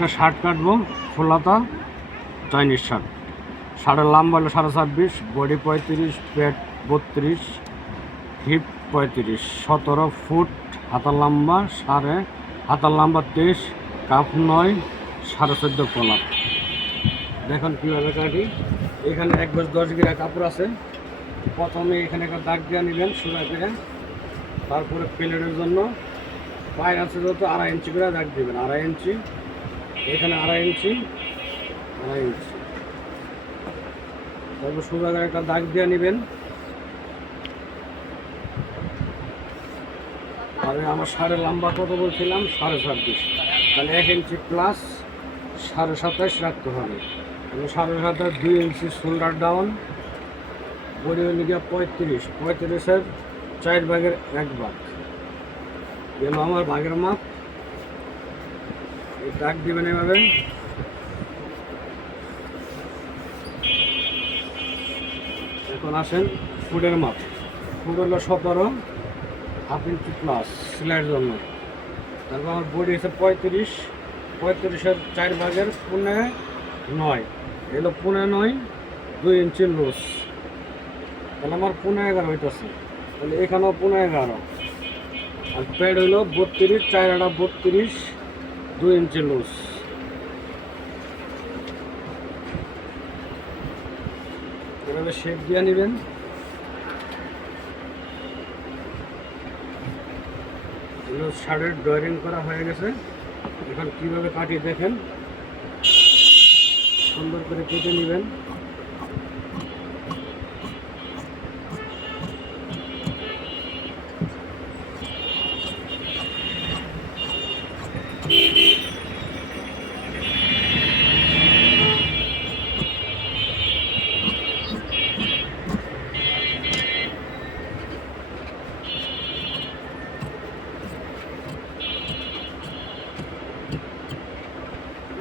একটা শার্ট কাটবো, ফুলাতা Chinese shirt. শার্টের লম্বা হলো 26.5, বডি 35, পেট 32, হিপ 35, 17 ফুট, হাতার লম্বা হাতার লম্বা 23, কাপ 9, 14.5 কলার। দেখুন কীভাবে কাটি। এখানে 1 গজ 10 গিরা কাপড় আছে। প্রথমে এখানে একটা দাগ দিয়ে নেবেন সোজা করে, তারপরে প্লেটের জন্য পায়ের আছে যত 2.5 ইঞ্চি করে দাগ দেবেন, 2.5 ইঞ্চি, এখানে 2.5 ইঞ্চি, 2.5 ইঞ্চি, তারপর সোজা করে একটা দাগ দিয়ে নেবেন। আর আমার শাড়ির লম্বা কত বলছিলাম 27.5, তাহলে 1 ইঞ্চি প্লাস 27.5 রাখতে হবে। 27.5 2 ইঞ্চি শোল্ডার ডাউন, বডি হলে গিয়ে 35, 35-এর 4 ভাগের 1 ভাগ যেন আমার ভাগের মাপ। এই দাগ দিবেন এভাবে। এখন আসেন ফুটের মাপ। ফুট হলো 17, হাফ ইঞ্চি প্লাস সেলাইয়ের জন্য। তারপর আমার বডি হচ্ছে 35, 35-এর 4 ভাগের 9.5, এগুলো 9.5, 2 ইঞ্চি লুজ, তাহলে আমার 11.5 হইতেছে। তাহলে এখানেও 11.5। আর প্যাড হইল 32, 4 32, 2 ইঞ্চি লুজ। এভাবে শেপ দিয়ে নেবেন। শার্টের ড্রয়িং করা হয়ে গেছে। এখন কীভাবে কাটি দেখেন, সুন্দর করে কেটে নেবেন।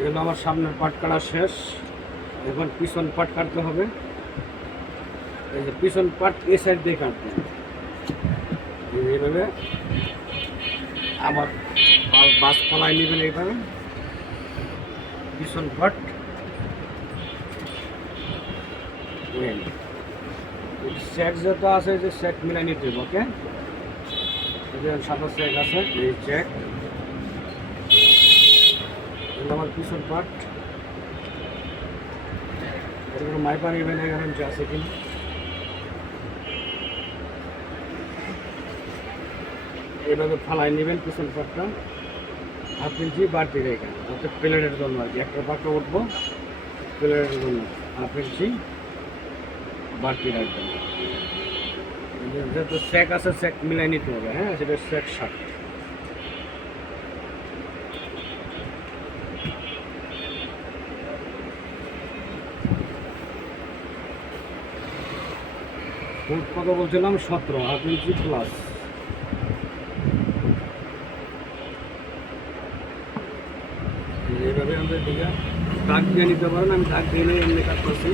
এগুলো আমার সামনের পাট কাটা শেষ। এখন পিছন পাট কাটতে হবে। এই যে পিছন পাট এই সাইড দিয়ে কাটবেন এইভাবে। আবার বাস পালাই নেবেন এইভাবে। পিছন পাট সেট যত আছে যে সেট মিলাই নিতে হবে। ওকে, সাদা চেক আছে, এই চেক আমার পিছন পাট। এরপর মাইপা নেবেন 11 ইঞ্চি আছে কিনা। এইভাবে ফালাই নেবেন পিছন পাটটা, হাফ ইঞ্চি বাড়তি রেখে, যাতে প্লেটের জন্য আর কি। একটা পাটটা উঠবো প্লেটের জন্য, হাফ ইঞ্চি বাড়তি রাখবেন। যেহেতু চেক আছে চেক মিলাই নিতে হবে। হ্যাঁ, সেটা চেক শার্ট। ফুট কত বলছিলাম 17, হাফ ইঞ্চি প্লাস। এইভাবে আমাদের দিকে দাগ দিয়ে নিতে পারেন। আমি দাগ দিয়ে নিয়ে এমনি কাজ করছি।